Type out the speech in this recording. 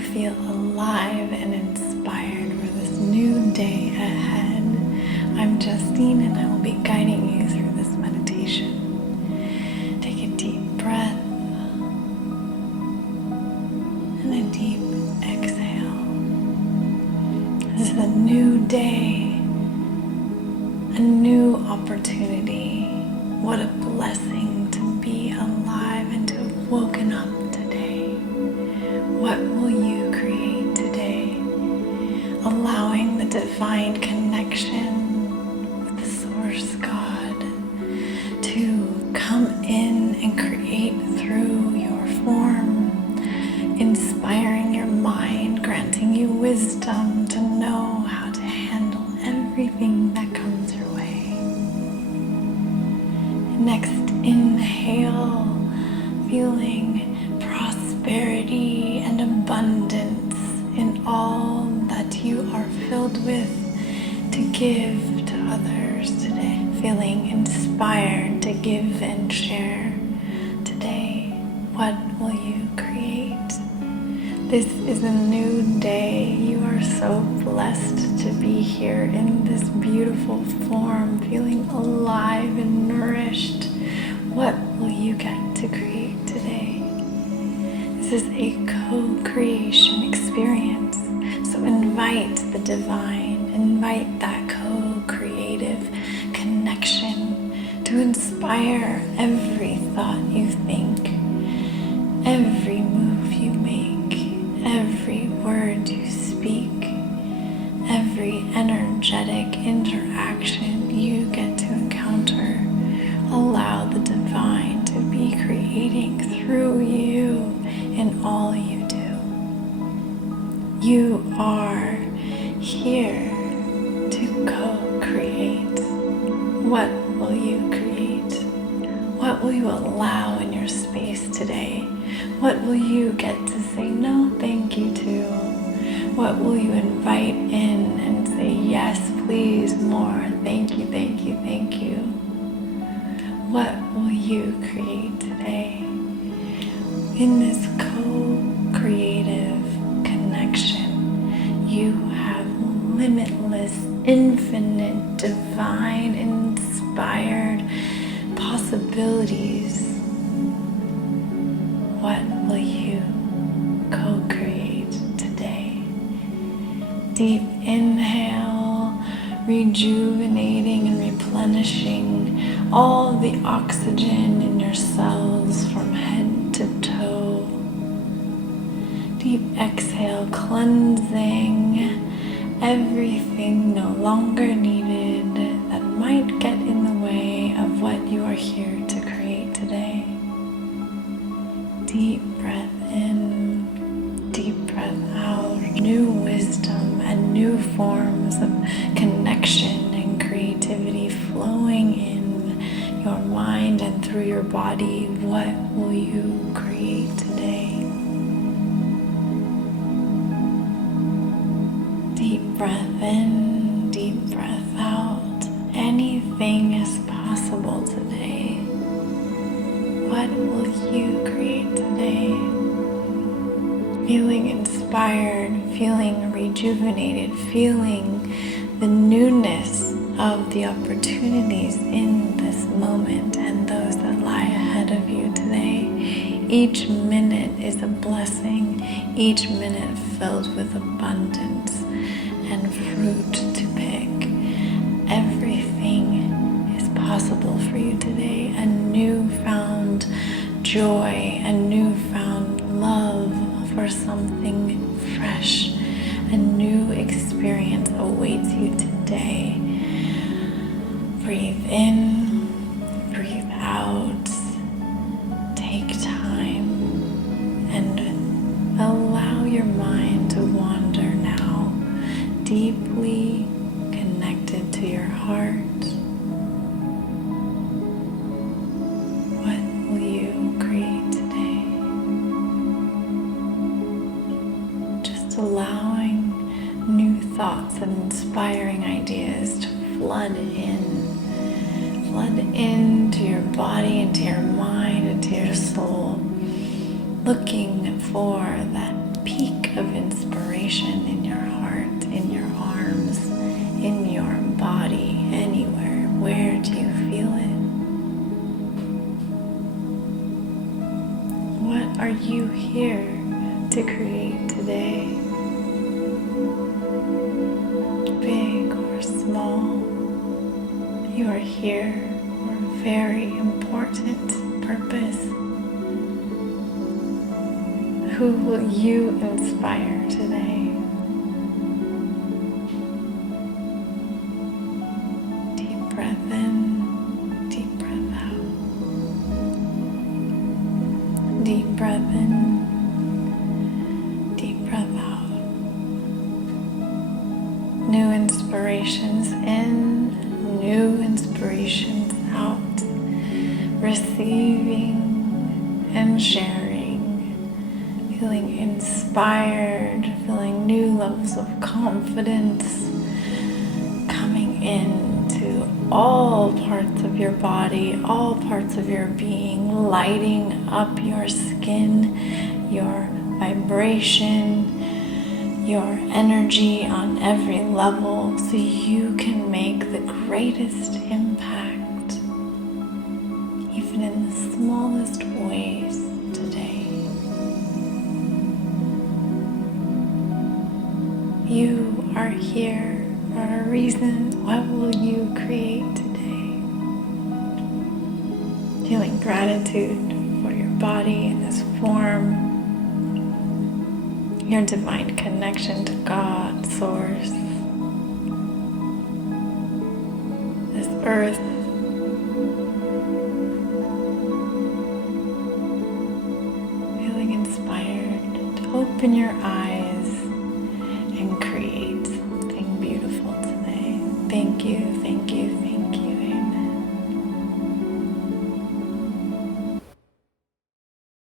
feel alive and inspired for this new day ahead. I'm Justine, and I will be guiding you through this meditation. Take a deep breath and a deep exhale. This is a new day, a new opportunity. What a blessing to be alive and to have woken up today. What will you create today? Allowing the divine connection with the Source God to come in and create through your form, inspiring your mind, granting you wisdom to know how to handle everything that comes your way. Next, inhale, feeling prosperity and abundance in all that you are filled with to give to others today. Feeling inspired to give and share today. What will you create? This is a new day. You are so blessed to be here in this beautiful form, feeling alive and nourished. What will you get to create today? This is a co-creation experience. So invite the divine, invite that co-creative connection to inspire every thought you think, every move you make, every word you speak, every energetic interaction you get to encounter. Allow the divine to be creating through you in all you do. You are here to co-create. What will you create? What will you allow in your space today? What will you get to say no thank you to? What will you invite in and say yes please, more, thank you, thank you, thank you? What will you create today? In this co-creative connection, you have limitless, infinite, divine, inspired possibilities. What will you co-create today? Deep inhale, rejuvenating and replenishing all the oxygen in your cells from head to toe. Deep exhale, cleansing everything no longer needed that might get in the way of what you are here to create today. Deep breath in, deep breath out. New wisdom and new forms of connection and creativity flowing in your mind and through your body. What will you create today? Deep breath in, deep breath out. Anything is possible today. What will you create today? Feeling inspired, feeling rejuvenated, feeling the newness of the opportunities in this moment and those that lie ahead of you today. Each minute is a blessing, each minute filled with abundance and fruit to pick. Everything is possible for you today. A newfound joy, a newfound love for something fresh. A new experience awaits you today. Breathe in, breathe out. Take time and allow your mind to wander now, deeply connected to your heart. What will you create today? Just allowing new thoughts and inspiring ideas to flood into your body, into your mind, into your soul, looking for that peak of inspiration in your heart, in your arms, in your body, anywhere. Where do you feel it? What are you here to create today? Big or small, you are here for a very important purpose. Who will you inspire today? Deep breath in, deep breath out. Deep breath in, deep breath out. New inspirations in, new inspirations out. Receiving and sharing. Feeling inspired, feeling new levels of confidence coming into all parts of your body, all parts of your being, lighting up your skin, your vibration, your energy on every level so you can make the greatest impact, even in the smallest ways today. You are here for a reason. What will you create today? Feeling gratitude for your body in this form, your divine connection to God, Source, this earth, feeling inspired to open your eyes